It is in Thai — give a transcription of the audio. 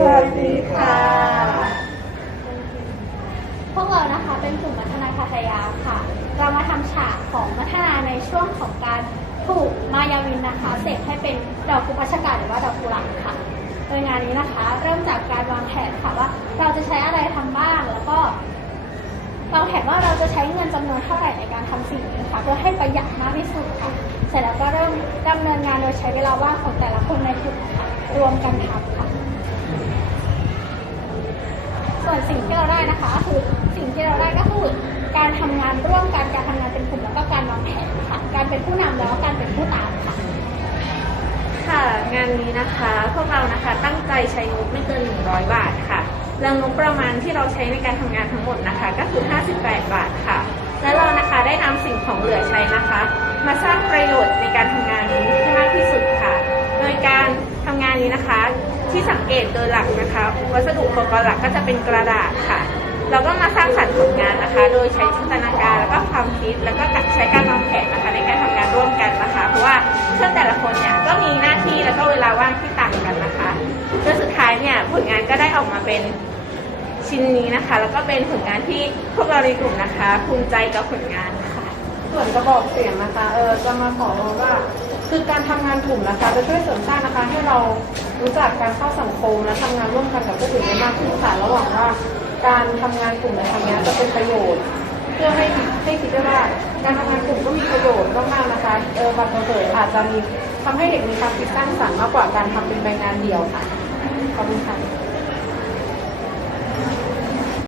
สวัสดีค่ะ พวกเรานะคะเป็นกลุ่มมัฒนาคาตยาค่ะ เรามาทำฉากของมัฒนาในช่วงของการถูกมายาวินนะคะเสกให้เป็นดอกกุพัชกาหรือว่าดอกกุหลาบค่ะ โดยงานนี้นะคะ เริ่มจากการวางแผนค่ะว่า เราจะใช้อะไรทำบ้างแล้วก็วางแผนว่าเราจะใช้เงินจำนวนเท่าไหร่ในการทำสิ่งนี้ค่ะเพื่อให้ประหยัดมากที่สุดค่ะ เสร็จแล้วก็เริ่มดำเนินงานโดยใช้เวลาว่างของแต่ละคนในกลุ่มค่ะรวมกันทำค่ะ วนสิ่งที่เราได้นะคะคือสิ่งที่เราได้ก็คือการทำงานร่วมกันการทำงานเป็นกลุ่มแล้วก็การวางแผนค่ะการเป็นผู้นำแล้วก็การเป็นผู้ตามค่ะค่ะงานนี้นะคะพวกเรานะคะตั้งใจใช้งบไม่เกิน 100 บาทค่ะแล้วงบประมาณที่เราใช้ในการทำงานทั้งหมดนะคะ ก็คือ 58 บาทค่ะ และเรานะคะได้นำสิ่งของเหลือใช้นะคะ มาสร้างประโยชน์ในการทำงานนี้ให้มากที่สุดค่ะ โดยการทำงานนี้นะคะ ที่สังเกตโดยหลักนะคะ วัสดุอุปกรณ์หลักก็จะเป็นกระดาษค่ะ เราก็มาสร้างสรรค์ผลงานนะคะ โดยใช้จินตนาการแล้วก็ความคิดแล้วก็ใช้การวางแผนนะคะในการทำงานร่วมกันนะคะ เพราะว่าเพื่อนแต่ละคนเนี่ยก็มีหน้าที่แล้วก็เวลาว่างที่ต่างกันนะคะโดยสุดท้ายเนี่ยผลงานก็ได้ออกมาเป็นชิ้นนี้นะคะ แล้วก็เป็นผลงานที่พวกเราในกลุ่มนะคะ ภูมิใจกับผลงานค่ะ ส่วนกระบอกเสียงนะคะ เออจะมาขอว่า คือการทำงานกลุ่มนะคะจะช่วยเสริมสร้างนะคะ ให้เรารู้จักการเข้าสังคมและทำงานร่วมกันกับผู้อื่นได้มากขึ้นค่ะระหว่างว่าการทำงานกลุ่มในครั้งนี้จะเป็นประโยชน์ เพื่อให้ให้คิดได้ว่าการทำงานกลุ่มก็มีประโยชน์มากๆนะคะเออบางเผยอาจจะมีทำให้เด็กมีความคิดสร้างสรรค์มากกว่าการทำเป็นใบงานเดียวค่ะขอบคุณค่ะ